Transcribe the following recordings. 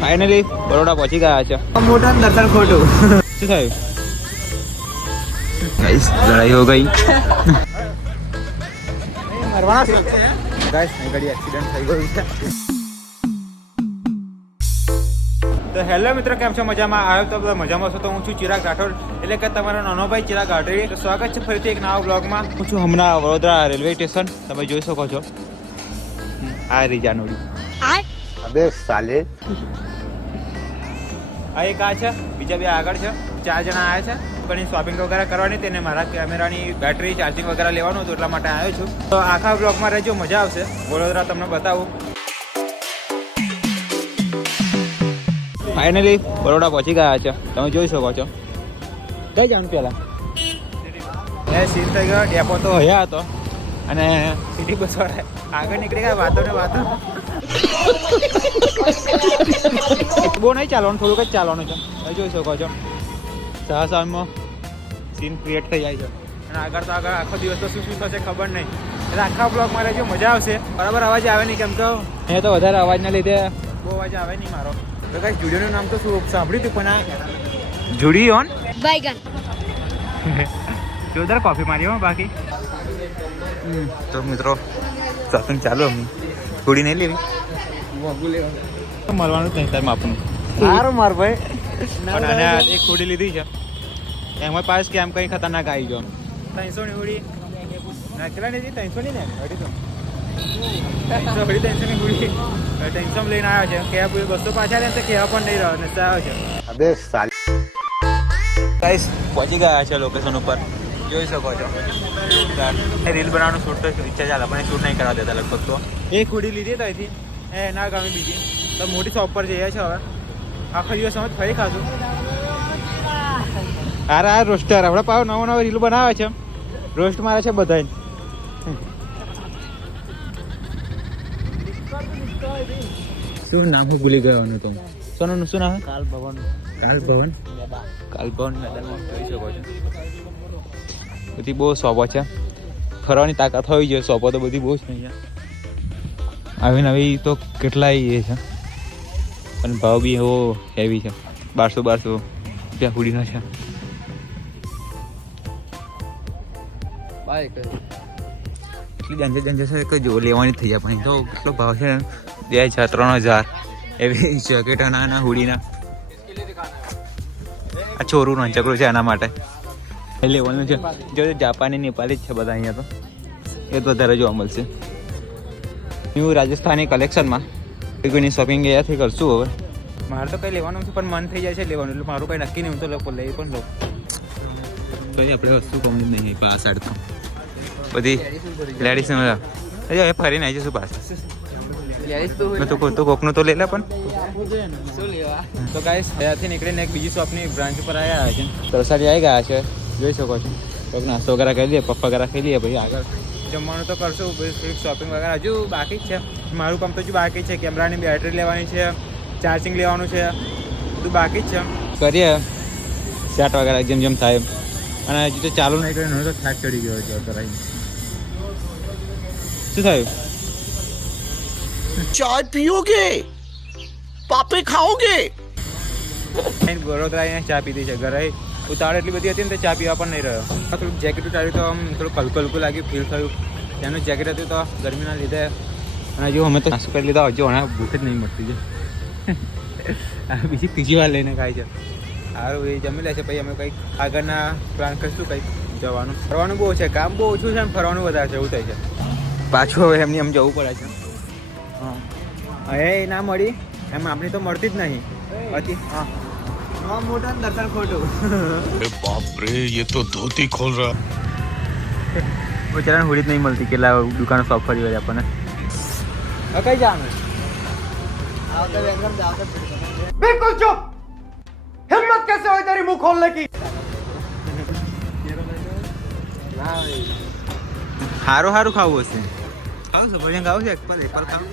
Finally Baroda પહોંચી ગયા છે. મોટા દર્શન ખોટું. શું થયું? ગાઈસ લડાઈ હો ગઈ. મરવાના છે ગાઈસ નહીં ગાડી એક્સિડન્ટ થઈ ગયું છે તો હેલો મિત્રો કેમ છો? મજામાં? આવ્યો તો બધા મજામાં છો તો હું છું ચિરાગ રાઠોડ એટલે કે તમારો નાનો ભાઈ ચિરાગ રાઠોડ. સ્વાગત છે ફરીથી એક નવા બ્લોગમાં હું છું હમણાં વડોદરા રેલવે સ્ટેશન. તમે જોઈ શકો છો. આ રહી જાનોડી. અબે સાલે. આ એક આ છે બીજા બે આગળ છે. ચાર જણા આવ્યા છે. પણ શોપિંગ વગેરે કરવાની તેને મારા કેમેરાની બેટરી ચાર્જિંગ વગેરે લેવાનું હતું એટલા માટે આવ્યો છું. તો આખા બ્લોગમાં રહેજો મજા આવશે. વડોદરા તમને બતાવું. ફાઇનલી બરોડા પહોંચી ગયા છે. તમે જોઈ શકો છો. કઈ જાણ પેલા એ સીન થઈ ગયો ડેપો તો હયા હતો. અને સિટી બસ વાળા. આગળ નીકળી ગયા વાતો ને વાતો? બહુ નહીં ચાલવાનું થોડુંક જ ચાલવાનું છે. જોઈ શકો છો. સાહસામાં સીન ક્રિએટ થઈ જાય છે. અને આગળ તો આગળ આખો દિવસ તો શું શું થશે ખબર નહીં. એટલે આખા બ્લોગમાં રહેજો મજા આવશે. બરાબર અવાજ આવે નહીં કેમ તો? એ તો વધારે અવાજના લીધે. બહુ અવાજ આવે નહીં મારો. તો કાંઈ જુડીઓનું નામ તો શું? સાંભળ્યું હતું પણ આ? Judy on? બાયગન જોરદાર કોફી મારી હો બાકી. તો મિત્રો શોપિંગ ચાલુ અમે થોડી નહીં લેવી? મળવાનું જ નહીં તાર માપનું સારું માર ભાઈ. પણ આને એક હોડી લીધી છે. એમાં પાસ કે એમ કઈ ખતરનાક આવી ગયો. ત્રણસો ની હોડી ના કેટલા ની ત્રણસો ની? ને અઢી તો. ત્રણસો અઢી ત્રણસો ની હોડી ત્રણસો લઈને આવ્યો છે. કે બસો પાછા તો કહેવા પણ નહીં રહ્યો ને આવ્યો છે. અબે સાલે. ગાઈસ પહોંચી ગયા છે લોકેશન ઉપર. જોઈ શકો છો. રીલ બનાવવાનું શૂટ તો ઈચ્છા ચાલે પણ શૂટ નહીં કરવા દેતા લગભગ તો. એક હુડી લીધી ત્યાંથી. એ એના ગામે બીજી. તો મોટી શોપ પર જઈએ છે હવે. આખો દિવસ અમે ફરી ખાશું અરે આ રોસ્ટર આપણે પાવ નવો નવો રીલ બનાવે છે. રોસ્ટ મારે છે બધા શું નામ હું ભૂલી ગયો તો. સોનું શું નામ કાલ ભવન. કાલ ભવન? કાલભવન મેદાનમાં જોઈ શકો છો. બધી બહુ શોપો છે. ફરવાની તાકાત હોવી જોઈએ શોપો તો બધી બહુ જ નહીં છે. આવી નવી તો કેટલાય એ છે. પણ ભાવ બી એવો હેવી છે. બારસો બારસો રૂપિયા હુડીનો છે. એટલી જંજે જંજે છે કે જો લેવાની થઈ જાય પણ તો કેટલો ભાવ છે. બે હજાર ત્રણ હજાર એવી જેકેટના ના હુડીના. આ ચોરું રંચકડું છે એના માટે. લેવાનું છે. જો જાપાની નેપાળી જ છે બધા અહીંયા તો. એ તો વધારે જોવા મળશે. હું રાજસ્થાની કલેક્શનમાં કોઈની શોપિંગ અહીંયાથી કરશું હવે. મારે તો કંઈ લેવાનું છે પણ મન થઈ જાય છે લેવાનું. એટલે મારું કંઈ નક્કી નહીં હું તો લોકો લઈ પણ લઉં. કંઈ આપણે વસ્તુ કમ જ નહીં પાસ તો. બધી લેડીઝ એ ફરીને આવી જશું પાસ તો તો કોકનું તો લઈ લે પણ. શું લેવા? તો ગાઈસ ત્યાંથી નીકળીને એક બીજી શોપની બ્રાન્ચ પર આવ્યા છે. તરસાડી આવી ગયા છે. જોઈ શકો છો. કોઈક નાસ્તો વગેરે કરી લઈએ પપ્પા વગેરે ખાઈ લઈએ પછી આગળ. જમવાનું તો કરશો પછી શોપિંગ વગેરે. હજુ બાકી જ છે. મારું કામ તો હજુ બાકી છે. કેમેરાની બેટરી લેવાની છે ચાર્જિંગ લેવાનું છે. બધું બાકી જ છે. કરીએ. સેટ વગેરે જેમ જેમ થાય અને હજુ તો ચાલુ નહીં કર્યું તો થાક ચડી ગયો છે અત્યારે. શું થયું? ચાય પીઓગે પાપે ખાઓગે વડોદરા અહીંયા ચા પીધી છે ઘરે. ઉતાવળ એટલી બધી હતી ને તે ચા પીવા પણ નહીં રહ્યો. થોડુંક જેકેટ ઉતાર્યું તો આમ થોડું હલકું હલકું લાગ્યું ફીલ થયું. ત્યાંનું જેકેટ હતું તો ગરમીના લીધે. અને હજુ અમે તો નાસ્તો કરી લીધા, હજુ હમણાં ભૂખ જ નહીં મળતી છે. બીજી ત્રીજી વાર લઈને ખાય છે. સારું, એ જમી લે છે પછી અમે કંઈક આગળના પ્લાન કરીશું કંઈક જવાનું. ફરવાનું બહુ છે, કામ બહુ ઓછું છે અને ફરવાનું વધારે છે, એવું થાય છે. પાછું હવે એમની એમ જવું પડે છે. હા. એ ના મળી. એમ આપણી તો મળતી જ નહીં. હતી હા. બાપરે એ તો ધોતી ખોલ રહા બિચારાને હુડી જ નહીં મળતી કેટલા દુકાનો શોપ ફરી વળે આપણને હવે કઈ જવાનું બિલકુલ ચૂપ હિંમત કેસે હોય તારી મુખ ખોલને કી હારું હારું ખાવું હશે આવશે ભજન ખાવું છે એકપર એકપર ખાવું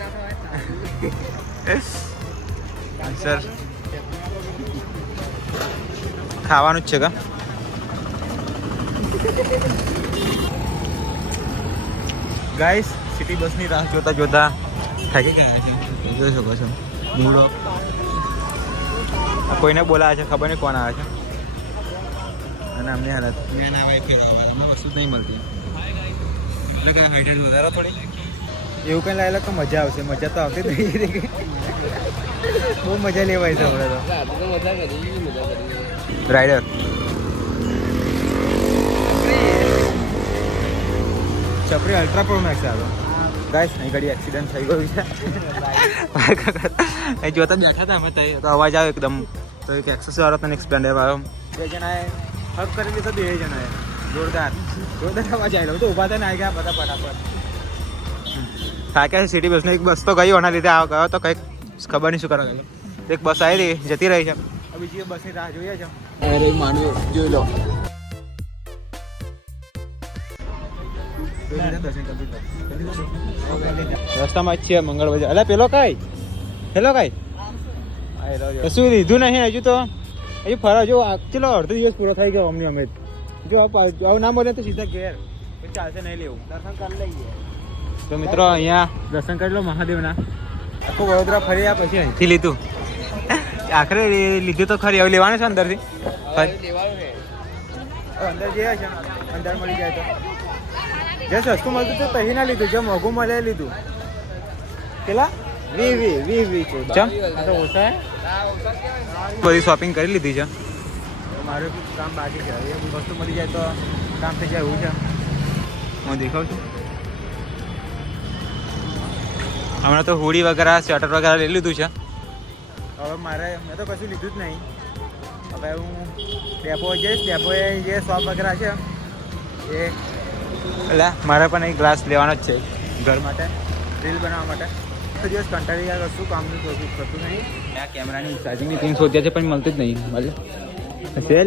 સર ખાવાનું જ છે કા? ગાઈસ સિટી બસની રાહ જોતા જોતા થાકી ગયા છે. જોઈ શકો છો. મૂડ ઓફ કોઈને બોલાવે છે ખબર નહીં કોણ આવે છે. અને અમને હાલત. મેં ના આવે કે અમને વસ્તુ જ નહીં મળતી. એટલે કે હાઈટ વધારો થોડી. એવું કંઈ લાવેલા તો મજા આવશે. મજા તો આવતી જ નહીં. બહુ મજા લેવાય છે હમણાં તો. રાઈડર છપરી અલ્ટ્રા પ્રો મેક્સ આવ્યો ગાઈસ અહીં ઘડી એક્સિડન્ટ થઈ ગયું છે. અહીં જોતા બેઠા હતા અમે તો અવાજ આવ્યો એકદમ. તો એક એક્સેસ વાળો તને એક એવા આવ્યો બે જણાએ હક કરી લીધો બે જણાએ. જોરદાર. જોરદાર અવાજ આવેલો. તો ઊભા થઈને આવી ગયા બધા ફટાફટ. થાક્યા છે? સિટી બસની એક બસ તો ગઈ એના લીધે. આ ગયો તો કંઈક ખબર નહીં શું કરવા ગયો. એક બસ આવી રહી જતી રહી છે. બીજી બસની રાહ જોઈએ છે. અરે માનવી જોઈ લો રસ્તામાં જ છે મંગળ બજાર. અલે પેલો કઈ? હેલો કઈ? શું લીધું નહીં હજુ તો. હજુ ફરવા જો આ ચલો અડધો દિવસ પૂરો થઈ ગયો અમને અમે. જો આવું ના બોલે તો સીધા ઘેર. ચાલશે નહીં લેવું. દર્શન કરી લઈએ. તો મિત્રો અહીંયા દર્શન કરી લો મહાદેવના. આખું વડોદરા ફરી આ પછી અહીંથી લીધું. આખરે લીધું તો ખરી હવે લેવાનું છે અંદરથી? અંદર છે. અંદર મળી જાય તો. જે સસ્તું મળતું તો તહી ના લીધું જે મોંઘું મળે લીધું. કેટલા? વી વી વી વી છે ચમ. બધી. શોપિંગ કરી લીધી છે. મારું કામ બાકી છે. એ વસ્તુ મળી જાય તો કામ થઈ જાય એવું છે. હું દેખાઉં છું. હમણાં તો હોડી વગેરે સ્વેટર વગેરે લઈ લીધું છે. હવે મારે મેં તો કશું લીધું જ નહીં. હવે હું ડેપો જઈશ. ડેપોએ જે શોપ વગેરે છે એ એટલે મારે પણ એક ગ્લાસ લેવાનો જ છે ઘર માટે રીલ બનાવવા માટે. આખો દિવસ કંટાળી ગયા કશું કામનું થતું નહીં. આ કેમેરાની ચાર્જિંગની પિન શોધ્યા છે પણ મળતું જ નહીં મળે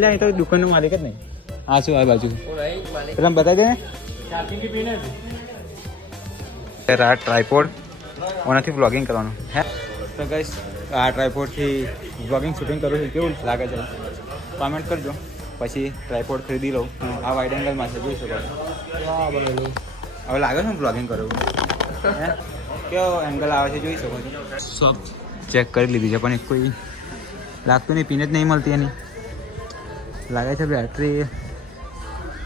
લે અહીં તો દુકાનનો માલિક જ નહીં. આ શું આ બાજુ. એટલે બતાવી દે ચાર્જિંગની પિન આ ટ્રાયપોડ ઓનાથી બ્લોગિંગ કરવાનું. હે? તો ગઈશ આ ટ્રાયફોડથી વ્લોગિંગ શૂટિંગ કરું છું કેવું લાગે છે? કોમેન્ટ કરજો. પછી ટ્રાયપોડ ખરીદી લઉં. આ વાઇડ એંગલમાં છે જોઈ શકો છો. હવે લાગે છે ને બ્લોગિંગ કરવું? હે? કેવો એંગલ આવે છે જોઈ શકો છો. ચેક કરી લીધી છે પણ એક કોઈ લાગતું નહીં પીને જ નહીં મળતી એની. લાગે છે બેટરી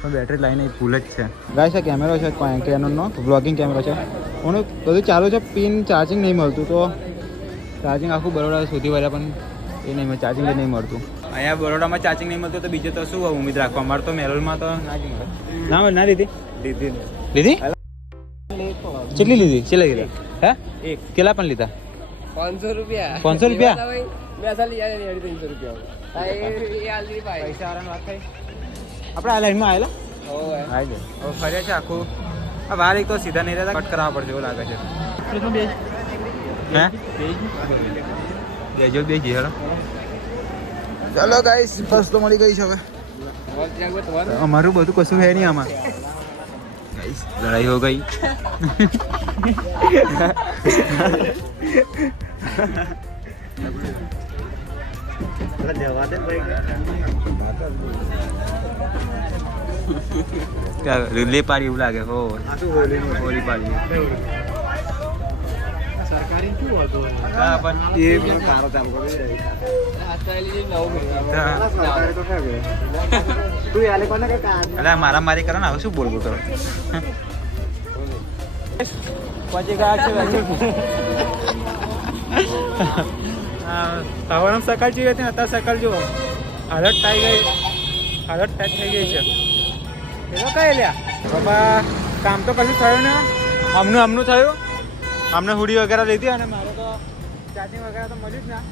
પણ બેટરી લાઈને ભૂલ જ છે. ગાય છે કેમેરો છે કેનોનનો બ્લોગિંગ કેમેરો છે. એનું બધું ચાલુ છે પિન ચાર્જિંગ નહીં મળતું તો ચાર્જિંગ આખું બરોડા સુધી વળ્યા પણ એ નહીં ચાર્જિંગ જ નહીં મળતું. અહીંયા બરોડામાં ચાર્જિંગ નહીં મળતું તો બીજે તો શું ઉમેદ રાખવા? મારે તો મેરોલમાં તો ના જ મળે. ના ના લીધી? લીધી લીધી? કેટલી લીધી? કેટલા લીધા? હે? એક. કેટલા પણ લીધા? પાંચસો રૂપિયા. 500 રૂપિયા? મેં અસલ યાર અઢી રૂપિયા પૈસા વાત થઈ આપણે આ લાઈનમાં આવેલા ફર્યા છે આખું. આ એક તો સીધા નહીં રહેતા કટ કરાવવા પડશે એવું લાગે છે. હે? બેજો બેજી હેલો. ચાલો ગાઈસ બસ તો મળી ગઈ છે હવે. અમારું બધું કશું હે નહીં આમાં. ગાઈસ લડાઈ હો ગઈ. લે પાડી એવું લાગે હો. હોલી પાડી હા પણ એ હાથ પાયેલી નવું હા. અલા મારા મારી કરો ને હવે શું બોલવું કરો પછી ગયા છે સવારમાં સકાળ જેવી હતી ને અત્યારે સકાળ જુઓ. હાલત થઈ ગઈ. હાલત ટાઈટ થઈ ગઈ છે. એનો કઈ લ્યા? બાપા કામ તો કશું થયું ને? આમનું આમનું થયું? અમને હુડી વગેરે લીધી અને મારે તો ચાર્જિંગ વગેરે તો મળ્યું જ ના.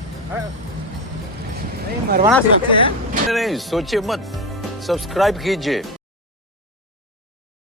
મરવાના સોચે મત. સબસ્ક્રાઇબ કીજે.